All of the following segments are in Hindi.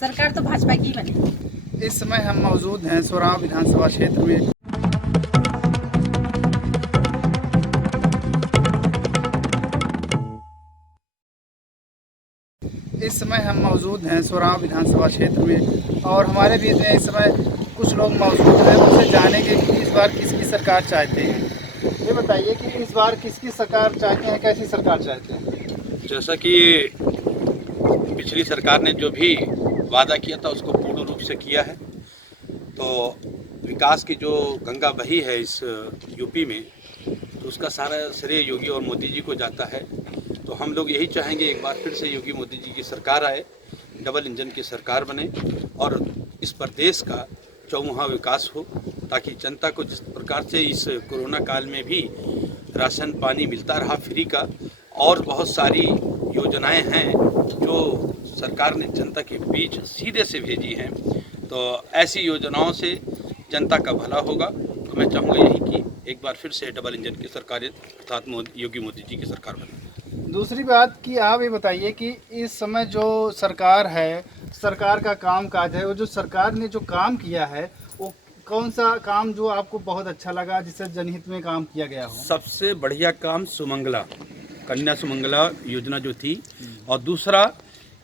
सरकार तो भाजपा की बने। इस समय हम मौजूद हैं सोराव विधानसभा क्षेत्र में। इस समय हम मौजूद हैं सोराव विधानसभा क्षेत्र में और हमारे बीच में इस समय कुछ लोग मौजूद हैं। उनसे जानेंगे कि इस बार किसकी सरकार चाहते हैं। ये बताइए कि इस बार किसकी सरकार चाहते हैं, कैसी सरकार चाहते हैं? जैसा कि पिछली सरकार ने जो भी वादा किया था उसको पूर्ण रूप से किया है। तो विकास की जो गंगा बही है इस यूपी में, तो उसका सारा श्रेय योगी और मोदी जी को जाता है। तो हम लोग यही चाहेंगे एक बार फिर से योगी मोदी जी की सरकार आए, डबल इंजन की सरकार बने और इस प्रदेश का चौमुहा विकास हो, ताकि जनता को जिस प्रकार से इस कोरोना काल में भी राशन पानी मिलता रहा फ्री का, और बहुत सारी योजनाएं हैं जो सरकार ने जनता के बीच सीधे से भेजी हैं। तो ऐसी योजनाओं से जनता का भला होगा। तो मैं चाहूँगा यही कि एक बार फिर से डबल इंजन की सरकार अर्थात योगी मोदी जी की सरकार बने। दूसरी बात कि आप ये बताइए कि इस समय जो सरकार है, सरकार का काम काज है, वो जो सरकार ने जो काम किया है वो कौन सा काम जो आपको बहुत अच्छा लगा, जिससे जनहित में काम किया गया हो? सबसे बढ़िया काम सुमंगला, कन्या सुमंगला योजना जो थी, और दूसरा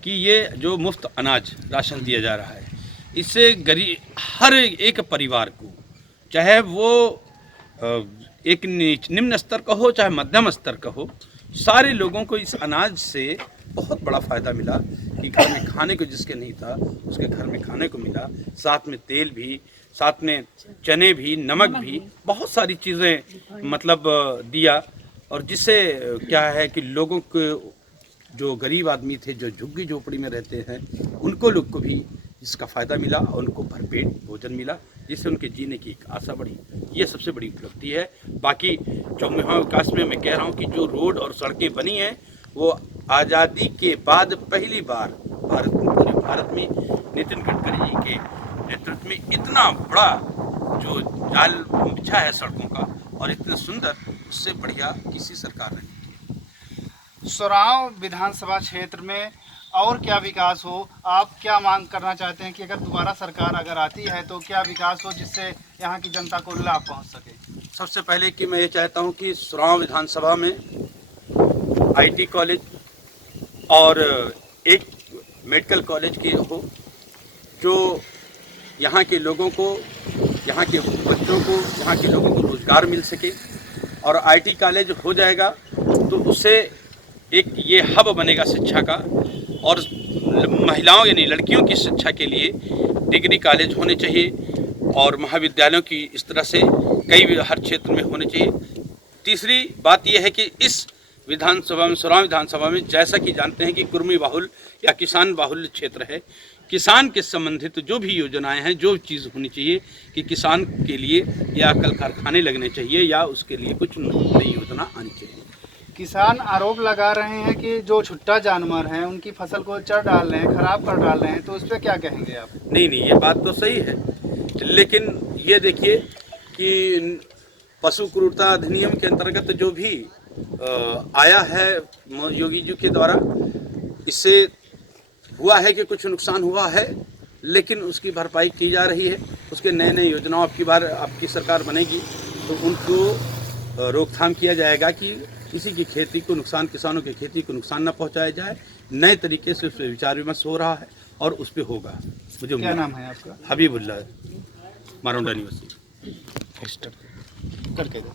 कि ये जो मुफ्त अनाज राशन दिया जा रहा है, इससे गरीब हर एक परिवार को, चाहे वो एक निम्न स्तर का हो चाहे मध्यम स्तर का हो, सारे लोगों को इस अनाज से बहुत बड़ा फ़ायदा मिला कि घर में खाने को जिसके नहीं था उसके घर में खाने को मिला, साथ में तेल भी, साथ में चने भी, नमक भी, बहुत सारी चीज़ें मतलब दिया। और जिससे क्या है कि लोगों को, जो गरीब आदमी थे जो झुग्गी झोपड़ी में रहते हैं, उनको लोग को भी इसका फ़ायदा मिला और उनको भरपेट भोजन मिला, जिससे उनके जीने की एक आशा बढ़ी। ये सबसे बड़ी उपलब्धि है। बाकी चौमुहा विकास में मैं कह रहा हूँ कि जो रोड और सड़कें बनी हैं वो आज़ादी के बाद पहली बार पूरे भारत में नितिन गडकरी जी के नेतृत्व में इतना बड़ा जो जाल बिछा है सड़कों का, और इतना सुंदर, उससे बढ़िया किसी सरकार ने नहीं किया। सोराव विधानसभा क्षेत्र में और क्या विकास हो, आप क्या मांग करना चाहते हैं कि अगर दोबारा सरकार अगर आती है तो क्या विकास हो जिससे यहाँ की जनता को लाभ पहुँच सके? सबसे पहले कि मैं ये चाहता हूँ कि सोराव विधानसभा में आईटी कॉलेज और एक मेडिकल कॉलेज की हो, जो यहाँ के लोगों को, यहाँ के बच्चों को, यहाँ के लोगों को रोज़गार मिल सके। और आईटी कॉलेज हो जाएगा तो उससे एक ये हब बनेगा शिक्षा का, और महिलाओं यानी लड़कियों की शिक्षा के लिए डिग्री कॉलेज होने चाहिए और महाविद्यालयों की इस तरह से कई हर क्षेत्र में होने चाहिए। तीसरी बात यह है कि इस विधानसभा में, सोराव विधानसभा में, जैसा कि जानते हैं कि कुर्मी बाहुल या किसान बाहुल्य क्षेत्र है, किसान के संबंधित जो भी योजनाएं हैं, जो चीज़ होनी चाहिए कि किसान के लिए या कल कारखाने लगने चाहिए या उसके लिए कुछ नई योजना आनी चाहिए। किसान आरोप लगा रहे हैं कि जो छुट्टा जानवर हैं उनकी फसल को चढ़ डाल रहे हैं, खराब कर डाल रहे हैं, तो उस पर क्या कहेंगे आप? नहीं, ये बात तो सही है, लेकिन ये देखिए कि पशु क्रूरता अधिनियम के अंतर्गत जो भी आया है योगी जी के द्वारा, इससे हुआ है कि कुछ नुकसान हुआ है, लेकिन उसकी भरपाई की जा रही है। उसके नए नए योजनाओं आपकी सरकार बनेगी तो उनको रोकथाम किया जाएगा कि किसी की खेती को नुकसान, किसानों की खेती को नुकसान न पहुंचाया जाए। नए तरीके से उस पर विचार विमर्श हो रहा है और उस पर होगा। मुझे क्या नाम है आपका? हबीबुल्ला, मारोंडा निवासी। करके दो।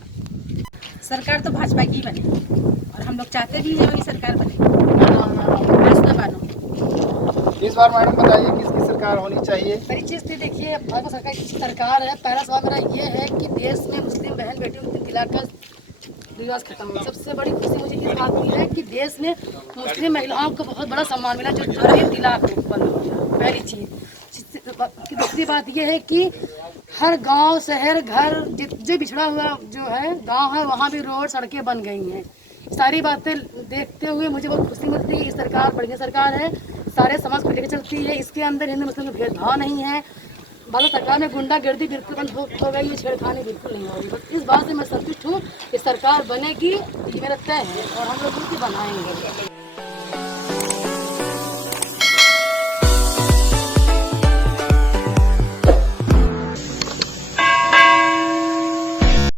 सरकार तो भाजपा की बने और हम लोग चाहते भी हैं वही सरकार बने। इस बार मैडम बताइए किसकी सरकार होनी चाहिए? पहली चीज़ तो देखिए, भाजपा सरकार की सरकार है। पहला सवाल मेरा ये है कि देश में मुस्लिम बहन बेटियों को तिलक का रिवाज खत्म हो। सबसे बड़ी खुशी मुझे इस बात की है कि देश में मुस्लिम महिलाओं को बहुत बड़ा सम्मान मिला, जो तिलक बंद हो गया, पहली चीज़। दूसरी बात ये है कि हर गांव, शहर, घर, जो बिछड़ा हुआ जो है गांव है, वहाँ भी रोड, सड़कें बन गई हैं। सारी बातें देखते हुए मुझे बहुत खुशी मिलती है। ये सरकार बढ़िया सरकार है, सारे समाज को लेकर चलती है। इसके अंदर हिंदू मुस्लिम का भेदभाव नहीं है। भाजपा सरकार में गुंडागर्दी बिल्कुल बंद हो गई है, छेड़खानी बिल्कुल नहीं हो रही। बस इस बात से मैं संतुष्ट हूँ कि सरकार बनेगी, ये मेरा तय है और हम लोग मिलकर बनाएंगे।